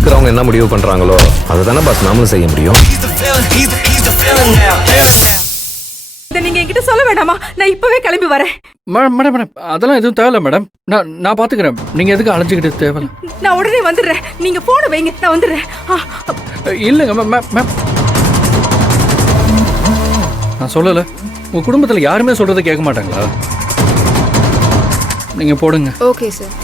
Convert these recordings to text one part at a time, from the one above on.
இருக்கிறவங்க என்ன முடிவு பண்றாங்களோ அதை தானே பாஸ் நாமளும் செய்ய முடியும். இதை நீங்க என்கிட்ட சொல்ல வேண்டாமா? நான் இப்பவே கிளம்பி வரேன். மேடம் மேடம் மேடம் அதெல்லாம் எதுவும் தேவையில்ல மேடம். நான் பார்த்துக்கிறேன். நீங்கள் எதுக்கு அழைச்சிக்கிட்டு தேவையில்ல. நான் உடனே வந்துடுறேன். நீங்க போனை வைங்க, நான் வந்துடுறேன். இல்லைங்க மேம் நான் சொல்லலை. உங்கள் குடும்பத்தில் யாருமே சொல்கிறத கேட்க மாட்டாங்களா? நீங்கள் போடுங்க. Okay sir.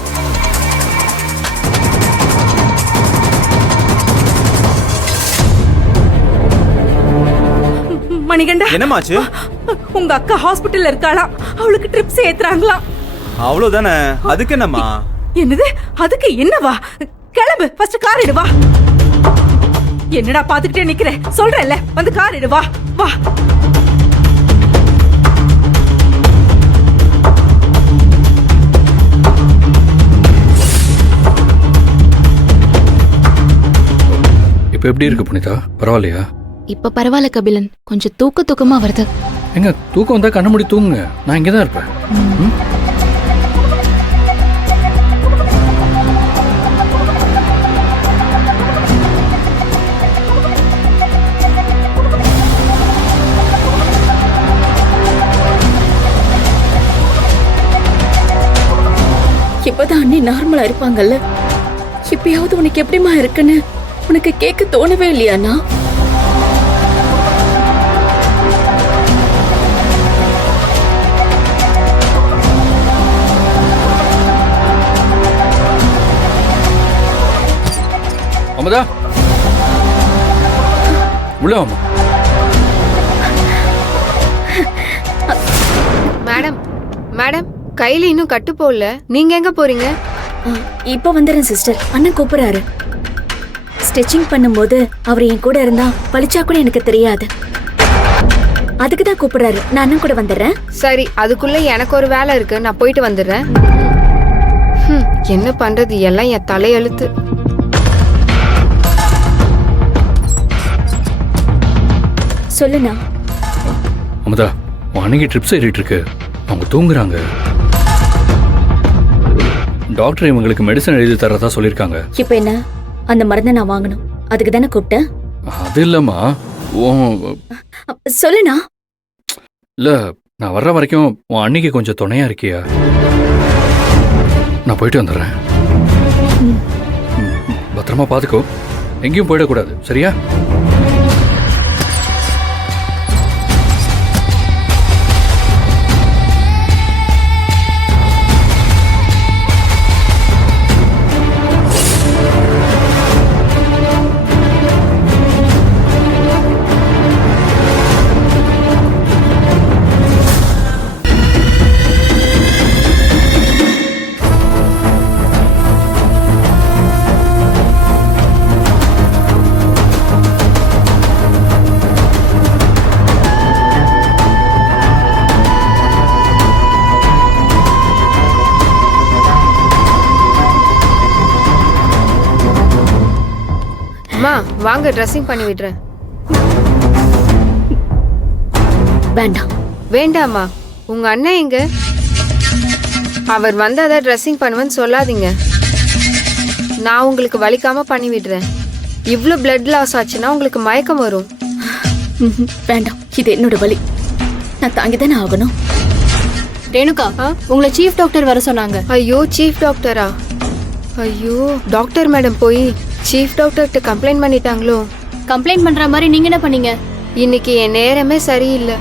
மணிகண்டா, என்னமாச்சு? உங்க அக்கா ஹாஸ்பிட்டல்ல இருக்காளாம். அவளுக்கு ட்ரிப்ஸ் ஏத்துறாங்களாம். அவ்வளவுதானே, அதுக்கு என்னம்மா? என்னது அதுக்கு என்னவா? கிளம்பு, ஃபர்ஸ்ட் கார் எடு வா. என்னடா பாத்துக்கிட்டே நிக்கிற? சொல்றேன்ல, வந்து கார் எடு வா வா. இப்போ எப்படி இருக்கு புனிதா? பரவாயில்லையா? இப்ப பரவாயில்ல கபிலன், கொஞ்சம் தூக்கமா வருது. எங்க தூக்கம் வந்தா கண்ண மூடி தூங்குங்க, நான் இங்கே தான் இருப்பேன். இப்பதான் அண்ணி நார்மலா இருப்பாங்கல்ல, இப்பயாவது உனக்கு எப்படிமா இருக்குன்னு உனக்கு கேட்க தோணவே இல்லையாண்ணா? அமுதா உள்ள வாமா. மேடம் மேடம் கையில இன்னும் கட்டு போடல. நீங்க எங்க போறீங்க? இப்ப வந்துடுறேன் சிஸ்டர், அண்ணன் கூப்பிடுறாரு. ஸ்டிச்சிங் பண்ணும்போது அவர் என் கூட இருந்தா பழிச்சா கூட எனக்கு தெரியாது, அதுக்குதான் கூப்பிடுறாரு. நான் அண்ணன் கூட வந்துடுறேன். சரி, அதுக்குள்ள எனக்கு ஒரு வேலை இருக்கு, நான் போயிட்டு வந்துடுறேன். என்ன பண்றது, எல்லாம் என் தலையெழுத்து. சொல்லுண்ணா. அமுதா உன் அன்னைக்கு ட்ரிப்ஸ் ஏறிட்டு இருக்கு, அவங்க தூங்குறாங்க. டாக்டர் இவங்களுக்கு மெடிசன் எழுதி தரதா சொல்லியிருக்காங்க. இப்ப என்ன, அந்த மருந்தை நான் வாங்கணும், அதுக்கு தானே கூப்பிட்டேன். அது இல்லம்மா, சொல்லுண்ணா. இல்ல நான் வர்ற வரைக்கும் உன் அன்னைக்கு கொஞ்சம் துணையா இருக்கியா? நான் போயிட்டு வந்துடுறேன். பத்திரமா பாத்துக்கோ, எங்கேயும் போயிடக்கூடாது, சரியா? வாங்க, ட்ரெஸ்ஸிங் பண்ணி விடுறேன். வேண்டாம். வேண்டாமா? உங்க அண்ணன் எங்க? அவர் வந்தாதான் ட்ரெஸ்ஸிங் பண்ணுவேன்னு சொல்லாதீங்க. நான் உங்களுக்கு வலிக்காம பண்ணி விடுறேன். இவ்வளோ பிளட் லாஸ் ஆச்சுன்னா உங்களுக்கு மயக்கம் வரும். வேண்டாம், இது என்னோட வலி, நான் தாங்கிதானே ஆகணும். ரேணுகா, உங்களை சீஃப் டாக்டர் வர சொன்னாங்க. ஐயோ, சீஃப் டாக்டரா? ஐயோ, டாக்டர் மேடம் போய் சீஃப் டாக்டர்கிட்ட கம்ப்ளைண்ட் பண்ணிட்டாங்களோ? கம்ப்ளைண்ட் பண்ற மாதிரி நீங்க என்ன பண்ணீங்க? இன்னைக்கு என் நேரமே சரியில்லை.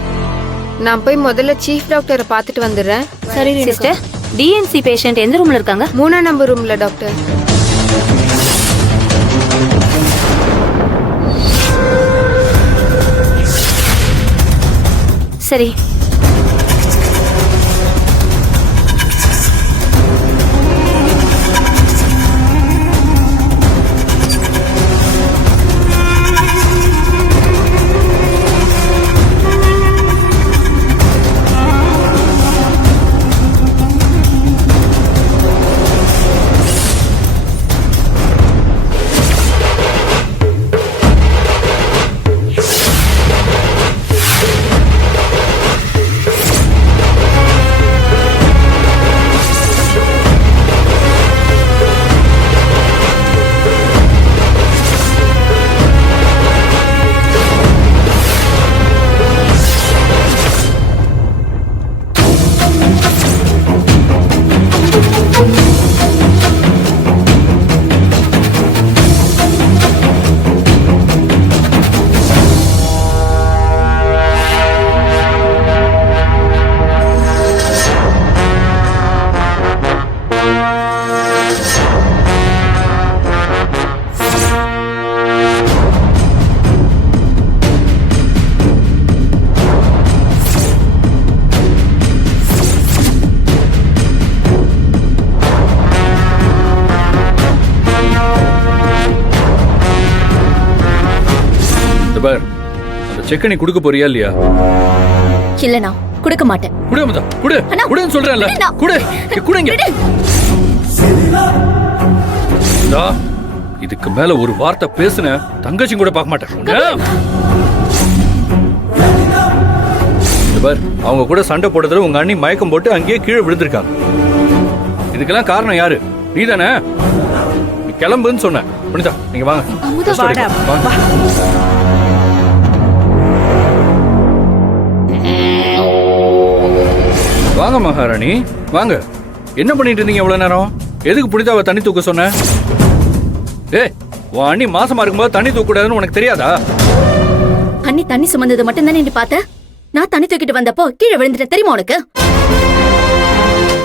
நான் போய் முதல்ல சீஃப் டாக்டரை பார்த்துட்டு வந்துடுறேன். சரி சிஸ்டர். டிஎன்சி பேஷண்ட் எந்த ரூம்ல இருக்காங்க? 3ஆம் நம்பர் ரூம்ல டாக்டர். சரி. பார், அந்த செக்க நீ கொடுக்க போறியா இல்லையா? இல்லனா கொடுக்க மாட்டேன். குடு அமுதா, குடு. குடுன்னு சொல்றேன்ல. விடுண்ணா. குடு. குடுங்க. இதா, இதுக்கு மேல ஒரு வார்த்தை பேசுன தங்கச்சி கூட பார்க்க மாட்டேன். பார், அவங்க கூட சண்டை போட்டதுல உங்க அண்ணி மயக்கம் போட்டு அங்கேயே கீழே விழுந்திருக்காங்க. இதுக்கெல்லாம் காரணம் யாரு? நீ தானே? நீ கிளம்புன்னு சொன்ன. புனிதா, நீங்க வாங்க. வாடா, வாங்க. வாங்க மகாராணி, வாங்க. என்ன பண்ணிட்டு இருந்தீங்க இவ்வளவு நேரம்? எதுக்கு புனிதாவை தண்ணி தூக்க சொன்ன? உன் அண்ணி மாசமா இருக்கும்போது தண்ணி தூக்க கூடாதுன்னு உனக்கு தெரியாதா? அண்ணி தண்ணி சுமந்தது மட்டும் தானே நீ பார்த்த? நான் தண்ணி தூக்கிட்டு வந்தப்போ கீழே விழுந்துட்டேன், தெரியுமா உனக்கு?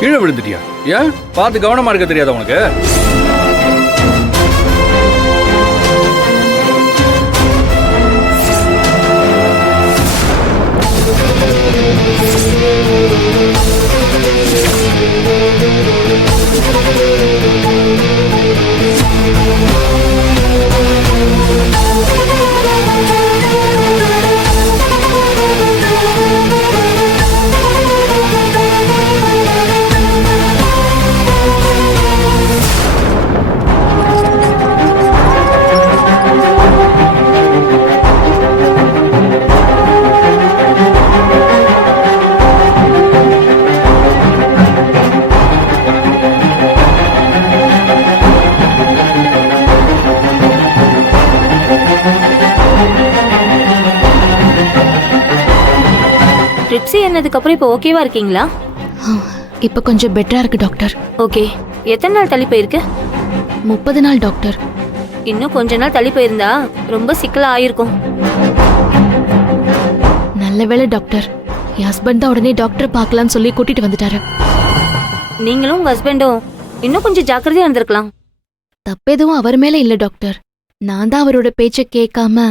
கீழே விழுந்துட்டியா? ஏன் பார்த்து கவனமா இருக்க தெரியாதா உனக்கு? ட்ரிப்ஸி என்னதுக்கு அப்புறம் இப்போ ஓகேவா இருக்கீங்களா? இப்போ கொஞ்சம் பெட்டரா இருக்கு டாக்டர். ஓகே. எத்தனை நாள் தள்ளி போயிருக்கு? 30 நாள் டாக்டர். இன்னும் கொஞ்ச நாள் தள்ளி போயிருந்தா ரொம்ப சிக்கலா ஆயிருக்கும். நல்ல வேளை டாக்டர், என் ஹஸ்பண்ட் தான் உடனே டாக்டர் பார்க்கலாம்னு சொல்லி கூட்டிட்டு வந்துட்டாரு. நீங்களும் உங்க ஹஸ்பண்டும் இன்னும் கொஞ்சம் ஜாக்கிரதையா இருந்திருக்கலாம். தப்பு எதுவும் அவர் மேல இல்ல டாக்டர். நான் தான் அவரோட பேச்சை கேட்காம